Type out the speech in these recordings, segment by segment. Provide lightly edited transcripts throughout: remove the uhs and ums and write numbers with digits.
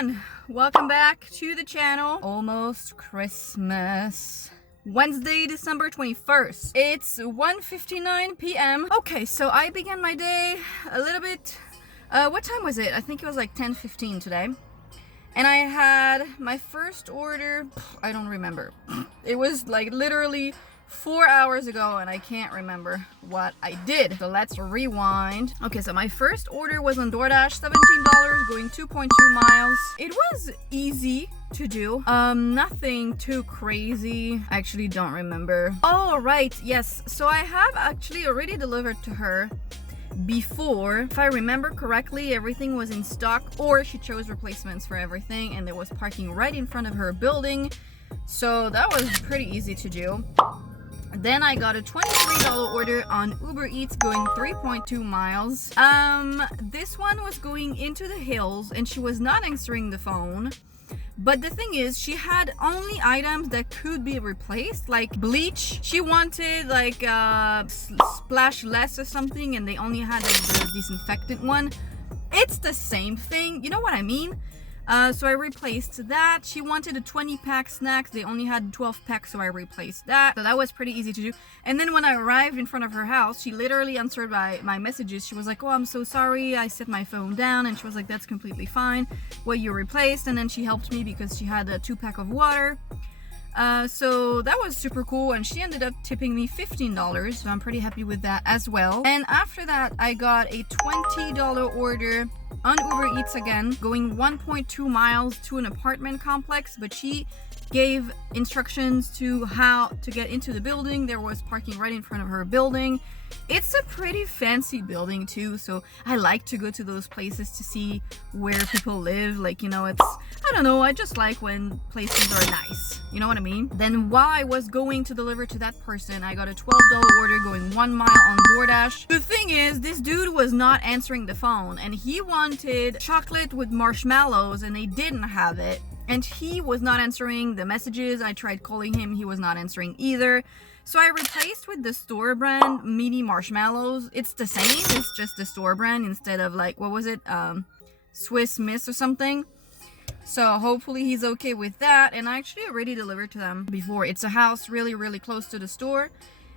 everyone, welcome back to the channel. Almost Christmas. Wednesday, December 21st. It's 1:59 p.m. Okay, so I began my day a little bit, what time was it? I think it was like 10:15 today. And I had my first order, I don't remember. It was like literally 4 hours ago and I can't remember what I did. So let's rewind. Okay, so my first order was on Doordash, $17, going 2.2 miles. It was easy to do. Nothing too crazy. I actually don't remember. Oh, right, yes. So I have actually already delivered to her before. If I remember correctly, everything was in stock, or she chose replacements for everything, and there was parking right in front of her building. So that was pretty easy to do. Then I got a $23 order on UberEATS going 3.2 miles. This one was going into the hills and she was not answering the phone. But the thing is, she had only items that could be replaced, like bleach. She wanted like Splash Less or something, and they only had like the disinfectant one. It's the same thing, you know what I mean? So I replaced that. She wanted a 20-pack snacks. They only had 12 packs, so I replaced that. So that was pretty easy to do. And then when I arrived in front of her house, she literally answered my messages. She was like, oh, I'm so sorry. I set my phone down. And she was like, that's completely fine. Well, you replaced. And then she helped me because she had a 2-pack of water. So that was super cool, and she ended up tipping me $15, so I'm pretty happy with that as well. And after that, I got a $20 order on UberEATS again, going 1.2 miles to an apartment complex, but she gave instructions to how to get into the building. There was parking right in front of her building. It's a pretty fancy building too, so I like to go to those places to see where people live. Like, you know, it's, I don't know, I just like when places are nice, you know what I mean? Then while I was going to deliver to that person, I got a $12 order going 1 mile on Doordash. The thing is, this dude was not answering the phone, and he wanted chocolate with marshmallows and they didn't have it. And he was not answering the messages. I tried calling him, he was not answering either. So I replaced with the store brand mini marshmallows. It's the same, it's just the store brand instead of like, what was it? Swiss Miss or something. So hopefully he's okay with that. And I actually already delivered to them before. It's a house really close to the store.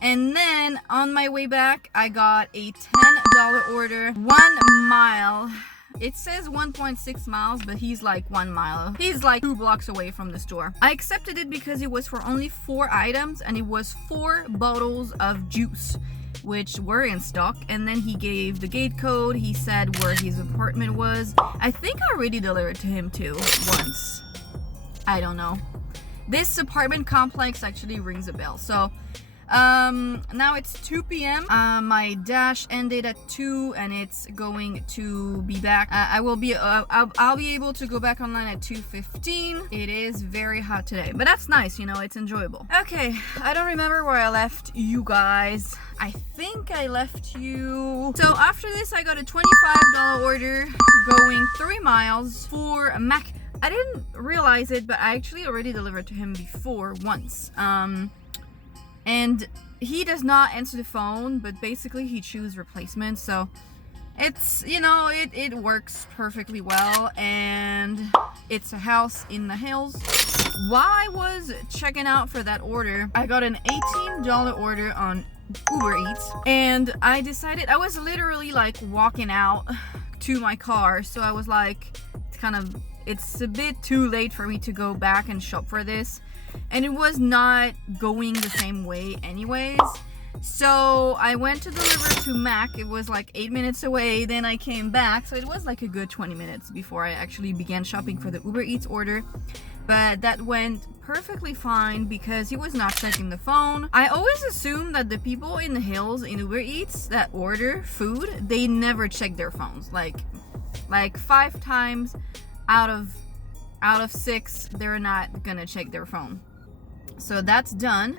And then on my way back, I got a $10 order, 1 mile. It says 1.6 miles, but he's like 1 mile. He's like 2 blocks away from the store. I accepted it because it was for only 4 items, and it was 4 bottles of juice, which were in stock. And then he gave the gate code. He said where his apartment was. I think I already delivered to him too, once. I don't know. This apartment complex actually rings a bell. So now it's 2 p.m. My dash ended at 2 and it's going to be back. I'll be able to go back online at 2:15. It is very hot today, but that's nice, you know, it's enjoyable. Okay, I don't remember where I left you guys. I think I left you. So after this, I got a $25 order going 3 miles for a Mac. I didn't realize it, but I actually already delivered to him before once. And he does not answer the phone, but basically he chooses replacements. So it's, you know, it works perfectly well, and it's a house in the hills. While I was checking out for that order, I got an $18 order on UberEATS, and I decided, I was literally like walking out to my car, so I was like, it's a bit too late for me to go back and shop for this. And it was not going the same way anyways. So I went to deliver to Mac. It was like 8 minutes away. Then I came back. So it was like a good 20 minutes before I actually began shopping for the UberEATS order. But that went perfectly fine because he was not checking the phone. I always assume that the people in the hills in UberEATS that order food, they never check their phones. Like 5 times out of 6, they're not gonna check their phone. So that's done.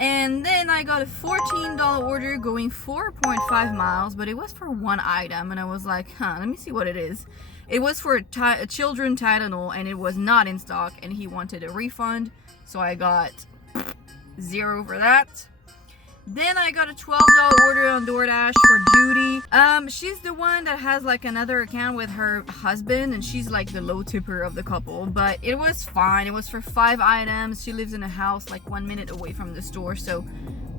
And then I got a $14 order going 4.5 miles, but it was for one item, and I was like, let me see what it is. It was for a children Tylenol, and it was not in stock, and he wanted a refund, so I got 0 for that. Then I got a $12 order on Doordash for Judy. She's the one that has like another account with her husband, and she's like the low tipper of the couple, but it was fine. It was for 5 items. She lives in a house like 1 minute away from the store, so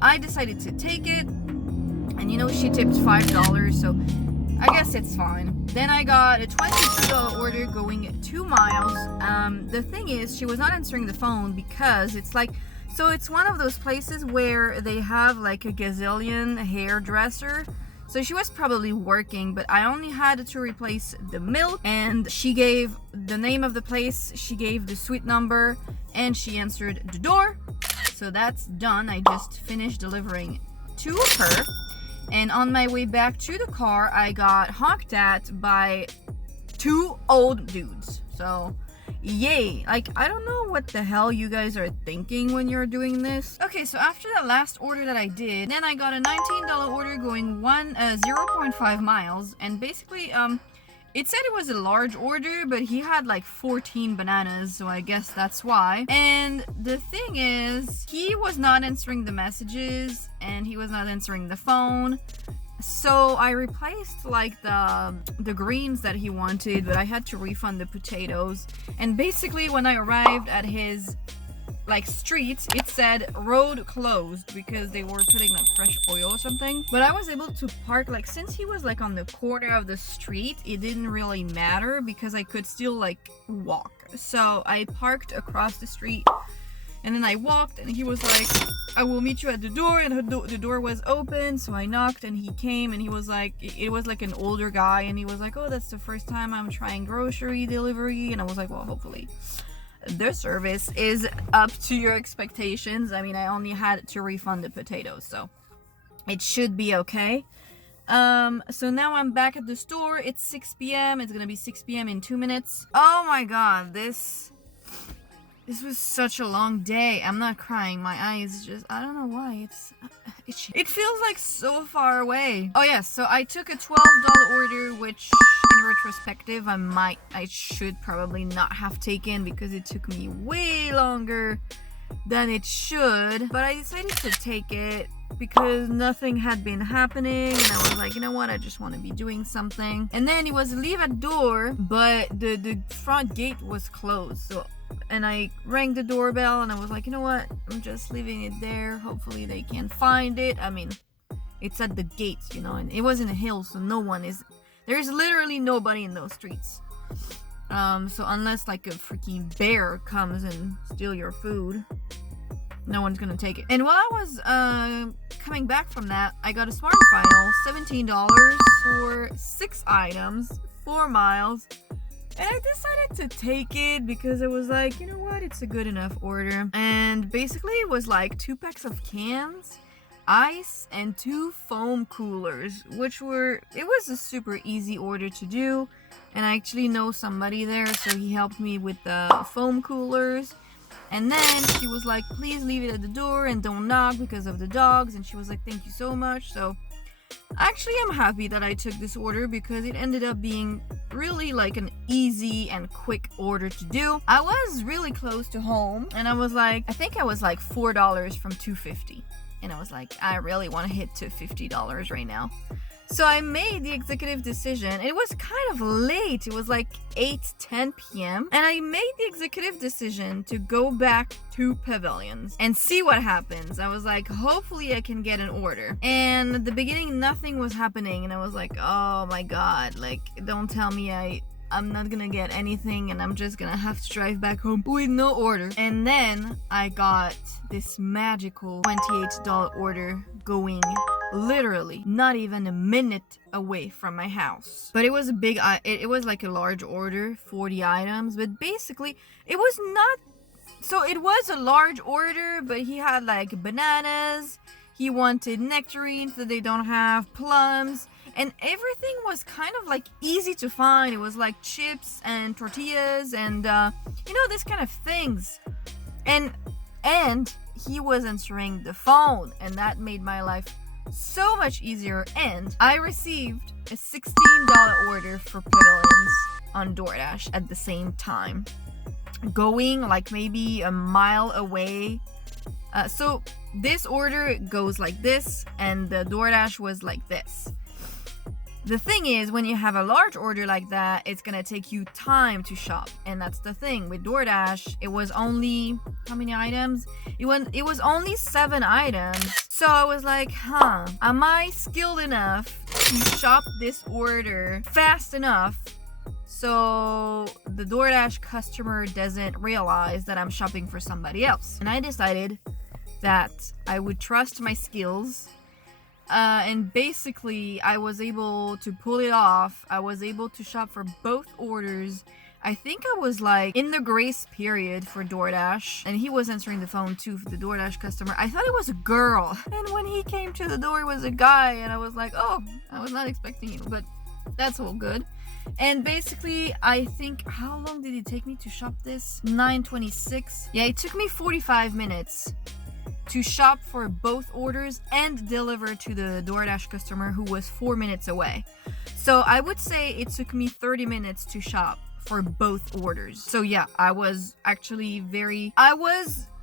I decided to take it. And you know, she tipped $5, so I guess it's fine. Then I got a $22 order going 2 miles. The thing is, she was not answering the phone because it's like, so it's one of those places where they have like a gazillion hairdresser. So she was probably working, but I only had to replace the milk, and she gave the name of the place, she gave the suite number, and she answered the door. So that's done. I just finished delivering to her. And on my way back to the car, I got honked at by 2 old dudes. So yay. Like, I don't know what the hell you guys are thinking when you're doing this. Okay, so after that last order that I did, then I got a $19 order going 0.5 miles, and basically it said it was a large order, but he had like 14 bananas, so I guess that's why. And the thing is, he was not answering the messages, and he was not answering the phone. So I replaced like the greens that he wanted, but I had to refund the potatoes. And basically when I arrived at his like street, it said road closed because they were putting like fresh oil or something. But I was able to park, like, since he was like on the corner of the street, it didn't really matter because I could still like walk. So I parked across the street, and then I walked, and he was like, I will meet you at the door, and the door was open, so I knocked, and he came, and he was like, it was like an older guy, and he was like, oh, that's the first time I'm trying grocery delivery. And I was like, well, hopefully their service is up to your expectations. I mean, I only had to refund the potatoes, so it should be okay. So now I'm back at the store. It's 6 p.m. It's gonna be 6 p.m. in 2 minutes. Oh my god, this was such a long day. I'm not crying. My eyes just, I don't know why. It's itchy. It feels like so far away. Oh yes, so I took a $12 order, which in retrospective I should probably not have taken because it took me way longer than it should. But I decided to take it because nothing had been happening, and I was like, you know what, I just want to be doing something. And then it was leave at door, but the front gate was closed. So, and I rang the doorbell, and I was like, you know what, I'm just leaving it there. Hopefully they can find it. I mean, it's at the gate, you know, and it was in a hill, so there's literally nobody in those streets. So unless like a freaking bear comes and steal your food, no one's gonna take it. And while I was coming back from that, I got a smart final, $17 for 6 items, 4 miles. And I decided to take it because it was like, you know what, it's a good enough order. And basically it was like 2 packs of cans, ice, and 2 foam coolers, it was a super easy order to do. And I actually know somebody there, so he helped me with the foam coolers. And then she was like, please leave it at the door and don't knock because of the dogs. And she was like, thank you so much. So actually I'm happy that I took this order because it ended up being really like an easy and quick order to do. I was really close to home, and I think I was like $4 from $2.50. And I was like, I really want to hit to $50 right now. So I made the executive decision. It was kind of late. It was like 8:10 p.m. And I made the executive decision to go back to Pavilions and see what happens. I was like, hopefully I can get an order. And at the beginning, nothing was happening. And I was like, oh my god, like, don't tell me I'm not gonna get anything and I'm just gonna have to drive back home with no order. And then I got this magical $28 order going literally not even a minute away from my house. But it was a big, it was like a large order, 40 items, but basically it was not, so it was a large order, but he had like bananas, he wanted nectarines that they don't have, plums, and everything was kind of like easy to find. It was like chips and tortillas and you know, this kind of things. And he was answering the phone, and that made my life so much easier. And I received a $16 order for pidolins on DoorDash at the same time, going like maybe a mile away. So this order goes like this, and the DoorDash was like this. The thing is, when you have a large order like that, it's gonna take you time to shop, and that's the thing with DoorDash. It was only, how many items? It was only 7 items. So I was like, am I skilled enough to shop this order fast enough so the DoorDash customer doesn't realize that I'm shopping for somebody else? And I decided that I would trust my skills. And basically, I was able to pull it off. I was able to shop for both orders. I think I was like in the grace period for DoorDash, and he was answering the phone too for the DoorDash customer. I thought it was a girl, and when he came to the door, it was a guy, and I was like, oh, I was not expecting you, but that's all good. And basically, I think, how long did it take me to shop this? 9:26. Yeah, it took me 45 minutes to shop for both orders and deliver to the DoorDash customer who was 4 minutes away. So I would say it took me 30 minutes to shop for both orders. So yeah, I was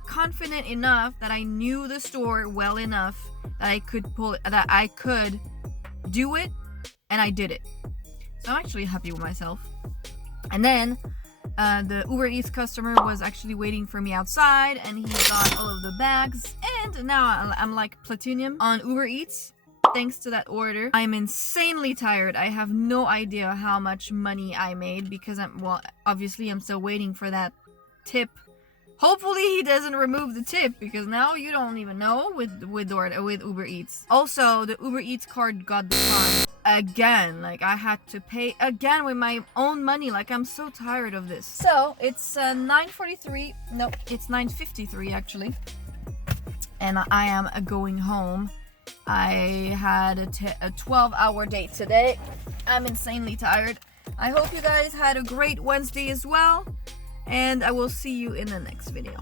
confident enough that I knew the store well enough that I could do it, and I did it. So I'm actually happy with myself. And then the UberEATS customer was actually waiting for me outside, and he got all of the bags, and now I'm like platinum on UberEATS thanks to that order. I'm insanely tired. I have no idea how much money I made because obviously I'm still waiting for that tip. Hopefully he doesn't remove the tip, because now you don't even know with UberEATS. Also, the UberEATS card got declined again. Like, I had to pay again with my own money. Like, I'm so tired of this. So it's 9:43. No, it's 9:53 actually, and I am going home. I had a 12-hour day today. I'm insanely tired. I hope you guys had a great Wednesday as well, and I will see you in the next video.